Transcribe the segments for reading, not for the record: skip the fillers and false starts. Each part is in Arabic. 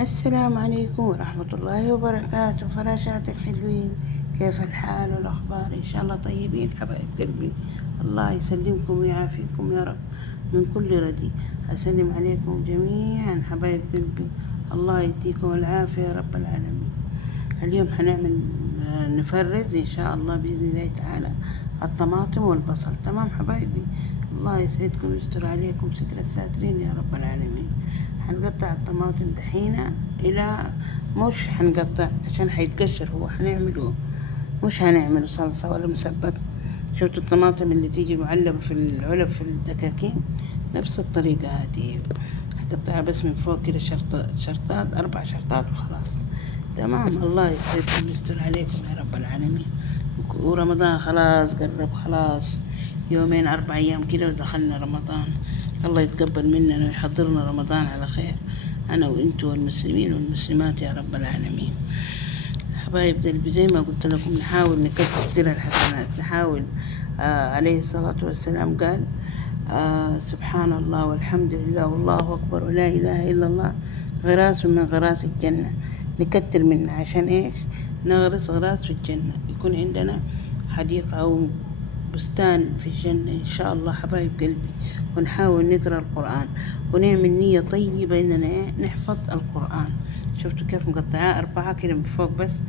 السلام عليكم ورحمة الله وبركاته. فراشات الحلوين، كيف الحال والأخبار؟ إن شاء الله طيبين حبايب قلبي. الله يسلمكم ويعافيكم يا رب من كل ردي. أسلم عليكم جميعا حبايب قلبي، الله يديكم العافية يا رب العالمين. اليوم هنعمل نفرز إن شاء الله بإذن الله تعالى الطماطم والبصل. تمام حبايبي، الله يسعدكم ويستر عليكم ستر الساترين يا رب العالمين. هنقطع الطماطم دحينة إلى، مش هنقطع عشان هيتقشر، هو هنعمله مش هنعمله صلصة ولا مسبك. شفتوا الطماطم اللي تيجي معلبة في العلب في الدكاكين؟ نفس الطريقة هذه. هقطعها بس من فوق كده شرطات 4 شرطات وخلاص. تمام، الله يسعدكم ويستر عليكم يا رب العالمين. ورمضان خلاص قرب، خلاص يومين 4 أيام كده ودخلنا رمضان. الله يتقبل مننا ويحضرنا رمضان على خير، أنا وإنتوا والمسلمين والمسلمات يا رب العالمين. حبايب قلبي، زي ما قلت لكم نحاول نكثر الحسنات، نحاول. عليه الصلاة والسلام قال سبحان الله والحمد لله والله أكبر ولا إله إلا الله غراس من غراس الجنة. نكتر منها عشان إيش؟ نغرس غراس في الجنة، يكون عندنا حديقة أو بستان في الجنة إن شاء الله حبايب قلبي. ونحاول نقرأ القرآن ونعمل نية طيبة إننا نحفظ القرآن. شفتوا كيف مقطعاه 4 كده من فوق بس.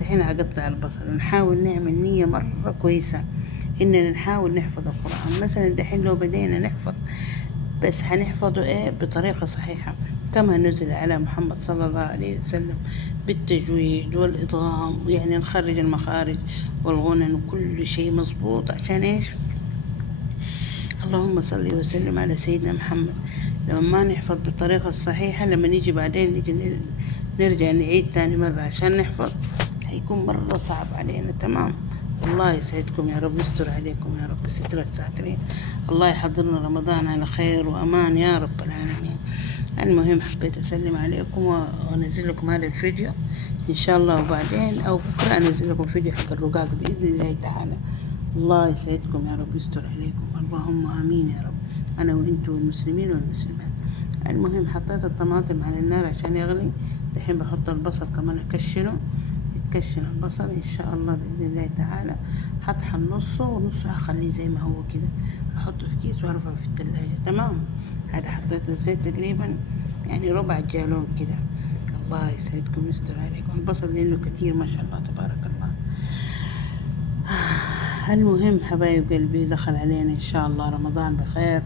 الحين أقطع البصل ونحاول نعمل نية مرة كويسة إننا نحاول نحفظ القرآن. مثلا دحين لو بدينا نحفظ، بس هنحفظه إيه بطريقة صحيحة كما نزل على محمد صلى الله عليه وسلم، بالتجويد والإدغام، يعني نخرج المخارج والغنن وكل شيء مظبوط. عشان إيش؟ اللهم صل وسلم على سيدنا محمد. لما ما نحفظ بالطريقة الصحيحة، لما نيجي بعدين نيجي نرجع نعيد تاني مرة عشان نحفظ، هيكون مرة صعب علينا. تمام، الله يسعدكم يا رب ويستر عليكم يا رب ستر الساترين. الله يحضرنا رمضان على خير وأمان يا رب العالمين. المهم حبيت أسلم عليكم وأنزل لكم هذا الفيديو إن شاء الله، وبعدين أو بكرة أنزل لكم فيديو حق الرقاق بإذن الله تعالى. الله يسعدكم يا رب ويستر عليكم، اللهم آمين يا رب، أنا وإنتوا والمسلمين والمسلمات. المهم حطيت الطماطم على النار عشان يغلي. الحين بحط البصل كمان أكشنه، يتكشن البصل إن شاء الله بإذن الله تعالى. هطحن نصه ونصه هخليه زي ما هو كده، أحطه في كيس وأرفعه في الثلاجة. تمام، هذا حطيت الزيت تقريبا يعني ربع جالون كده. الله يسعدكم ويستر عليكم. البصل لأنه كتير ما شاء الله تبارك الله. المهم حبايب قلبي، دخل علينا إن شاء الله رمضان بخير.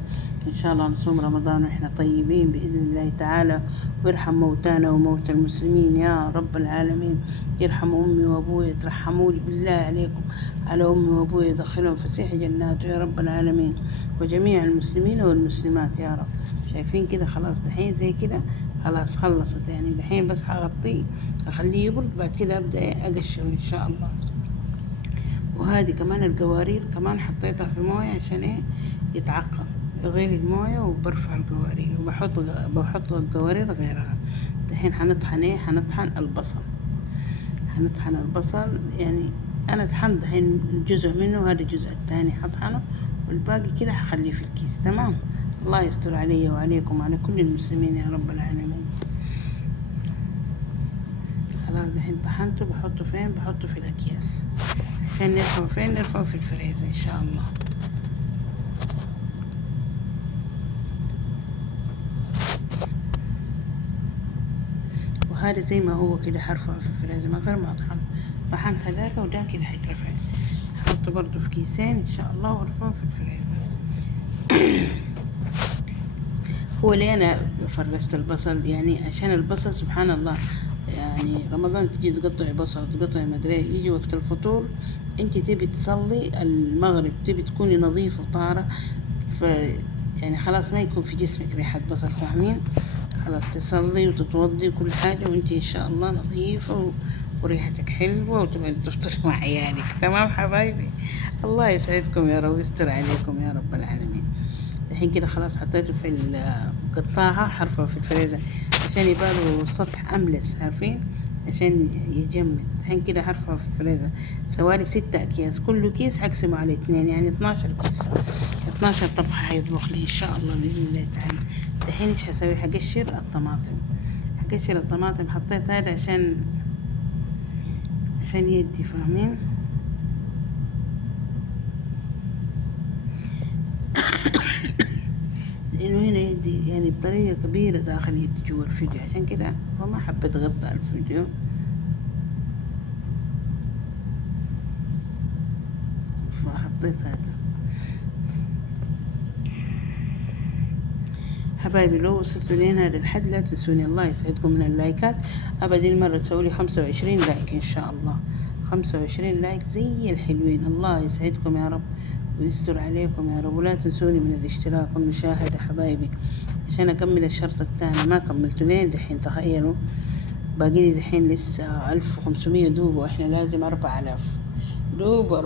إن شاء الله نصوم رمضان وإحنا طيبين بإذن الله تعالى، ويرحم موتانا وموتى المسلمين يا رب العالمين. يرحم أمي وأبوي، ترحموا لي بالله عليكم على أمي وأبوي، يدخلهم فسيح جناته يا رب العالمين، وجميع المسلمين والمسلمات يا رب. شايفين كده؟ خلاص دحين زي كده خلاص خلصت يعني. دحين بس هغطيه أخليه يبرد، بعد كده أبدأ أقشره إن شاء الله. وهذه كمان القوارير كمان حطيتها في موية عشان ايه؟ يتعقم. غير الموية وبرفع القوارير وبحط القوارير غيرها. الحين هنطحن ايه؟ هنطحن البصل. هنطحن البصل يعني انا طحنت الحين جزء منه، هذا الجزء الثاني هطحنه والباقي كده هخليه في الكيس. تمام، الله يستر علي وعليكم وعلى كل المسلمين يا رب العالمين. خلاص الحين طحنته، بحطه فين؟ بحطه في الأكياس. عشان نرفعه فين؟ نرفعه في الفريزر إن شاء الله. وهذا زي ما هو كده حرفعه في الفريزر من غير ما أطحن. طحنت هذاك وده كده حيترفع. حطه برضو في كيسين إن شاء الله وارفعه في الفريزر. هو ليه أنا فرست البصل؟ يعني عشان البصل سبحان الله، يعني رمضان تجي تقطعي بصل تقطعي مدري، يجي وقت الفطور انت تبي تصلي المغرب، تبي تكوني نظيفة وطاهرة، ف يعني خلاص ما يكون في جسمك ريحة بصل، فاهمين؟ خلاص تصلي وتتوضي وكل حاجة وانت ان شاء الله نظيفة وريحتك حلوة وتبقى تفطري مع عيالك. تمام حبايبي، الله يسعدكم يا رب ويستر عليكم يا رب العالمين. الحين كده خلاص حطيته في القطاعة، حرفه في الفريزر عشان يبقى سطح أملس، عارفين؟ عشان يجمد. الحين كده حرفه في الفريزر سوالي 6 أكياس، كل كيس حقسمه على 2 يعني 12 كيس. 12 طبخة حيطبخ لي إن شاء الله بإذن الله تعالى. الحين إيش هسوي؟ هقشر الطماطم. قشر الطماطم حطيت هذا عشان يدي، فاهمين؟ لأنه هنا يدي يعني بطريقة كبيرة داخل يدي جوا الفيديو، عشان كده فما حبيت أقطع الفيديو، فحطيت هذا. حبايبي لو وصلتوا لين هذا الحد لا تنسوني الله يسعدكم من اللايكات. أبدي المرة تسوولي 25 لايك إن شاء الله، 25 لايك زي الحلوين. الله يسعدكم يا رب ويستر عليكم يا رب. ولا تنسوني من الاشتراك والمشاهدة حبايبي عشان أكمل الشرط الثاني، ما كملته لين دحين. تخيلوا باقي لي دحين لسه 1500 دوب، وإحنا لازم 4000 دوب،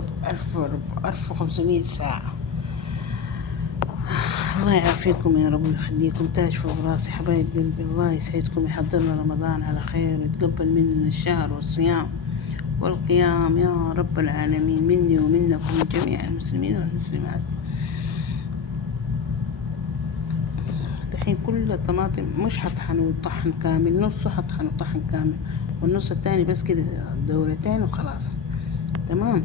1500 ساعة. الله يعافيكم يا رب ويخليكم، تاج فوق راسي حبايب قلبي. الله يسعدكم، يحضرنا رمضان على خير ويتقبل مننا الشهر والصيام والقيام يا رب العالمين، مني ومنكم جميع المسلمين والمسلمات. دحين كل الطماطم مش حطحن وطحن كامل، نصه حطحن وطحن كامل، والنص التاني بس كده دورتين وخلاص. تمام.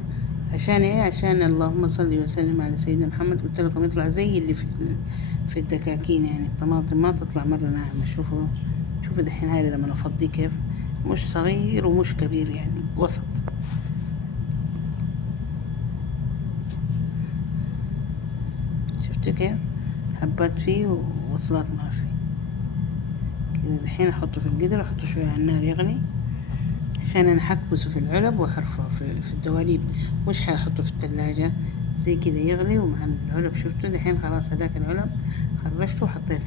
عشان ايه؟ عشان اللهم صل وسلم على سيدنا محمد. قلت لكم يطلع زي اللي في الدكاكين، يعني الطماطم ما تطلع مرة ناعمة. شوفوا دحين هاي لما افضيه كيف مش صغير ومش كبير، يعني وسط. شفتوا كيف حبات فيه ووصلات ما فيه كده. دحين احطه في القدر واحطه شوية على النار يغلي، عشان انا حكبسه في العلب وحرفه في الدواليب، مش حاحطه في الثلاجة زي كده يغلي ومع العلب. شفتوا دحين خلاص هداك العلب خرجته وحطيت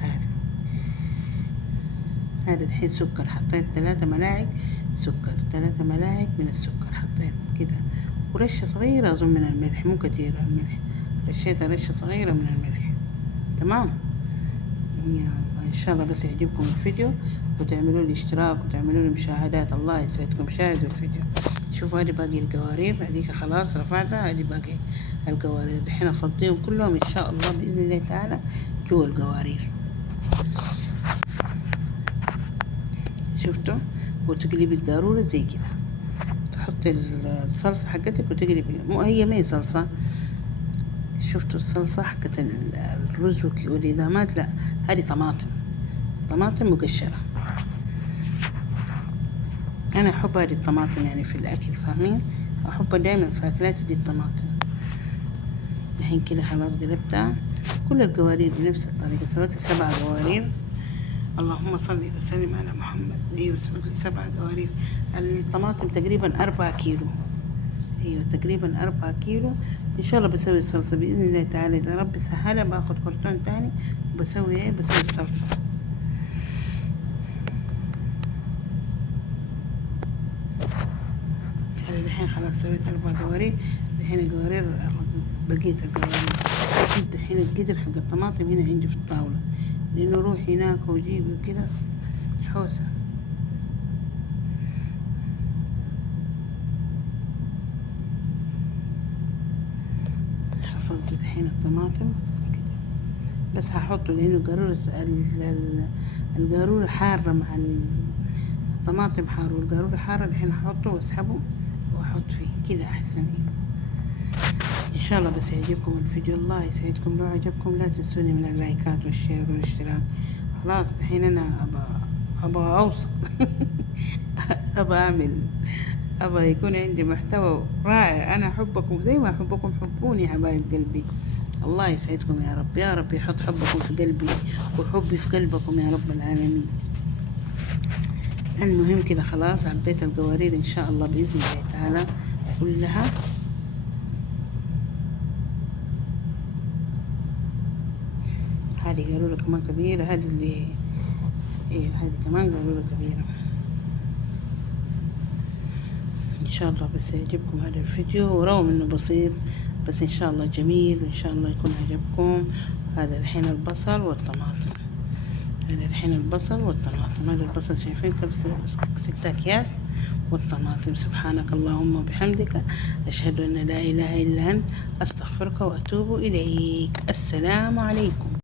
هذا دحين سكر. حطيت 3 ملاعق سكر، 3 ملاعق من السكر حطيت كده، ورشة صغيرة أظن من الملح، مو كتير الملح، رشيتها رشة صغيرة من الملح. تمام. إن شاء الله بس يعجبكم الفيديو وتعملوا لي اشتراك وتعملوا لي مشاهدات. الله يسعدكم، شاهدوا الفيديو. شوفوا هذه باقي القوارير، هذيك خلاص رفعتها، هذه باقي القوارير. الحين افضيهم كلهم ان شاء الله باذن الله تعالى جوا القوارير. شفتوا؟ وتقلبي القارورة زي كده، تحطي الصلصة حقتك وتقلبي. مو هي ما هي صلصة، شفتوا الصلصة حقت الرز والإدامات؟ لا، هذه طماطم مقشرة. أنا أحب هذه الطماطم يعني في الأكل، فاهمين؟ أحبها دايما في أكلاتي دي الطماطم. الحين كده خلاص قلبتها كل القوارير بنفس الطريقة، سويت 7 قوارير. اللهم صل وسلم على محمد. أيوة سويت لي 7 قوارير. الطماطم تقريبا 4 كيلو، أيوة تقريبا 4 كيلو. إن شاء الله بسوي الصلصة بإذن الله تعالى، إذا ربي سهلها باخد كرتون تاني وبسوي بسوي الصلصة. الحين خلاص سويت 4 قوارير. الحين القوارير بقية القوارير. الحين القدر حق الطماطم هنا عندي في الطاولة، لأنه روح هناك وجيبي وكده حوسة. حفظت الحين الطماطم كده، بس هحطه لأنه القارورة حارة مع الطماطم حار، والقارورة حارة. الحين هحطه واسحبه واحط فيه كده احسن. ان شاء الله بس يعجبكم الفيديو. الله يسعدكم، لو عجبكم لا تنسوني من اللايكات والشير والاشتراك. خلاص الحين انا ابغى اوصل ابغى يكون عندي محتوى رائع. انا احبكم زي ما احبكم، حبوني حبايب قلبي. الله يسعدكم يا رب، يا رب يحط حبكم في قلبي وحبي في قلبكم يا رب العالمين. المهم كده خلاص عبيت القوارير ان شاء الله باذن الله تعالى كلها. هذه قارورة كمان كبيرة، هذه اللي ايوه هذه كمان قارورة كبيرة. ان شاء الله بس يعجبكم هذا الفيديو، ورغم انه بسيط بس ان شاء الله جميل، وان شاء الله يكون عجبكم. هذا الحين البصل والطماطم، هذا الحين البصل والطماطم. هذا البصل شايفين كم 6 أكياس، والطماطم. سبحانك اللهم وبحمدك أشهد أن لا إله إلا أنت أستغفرك وأتوب إليك. السلام عليكم.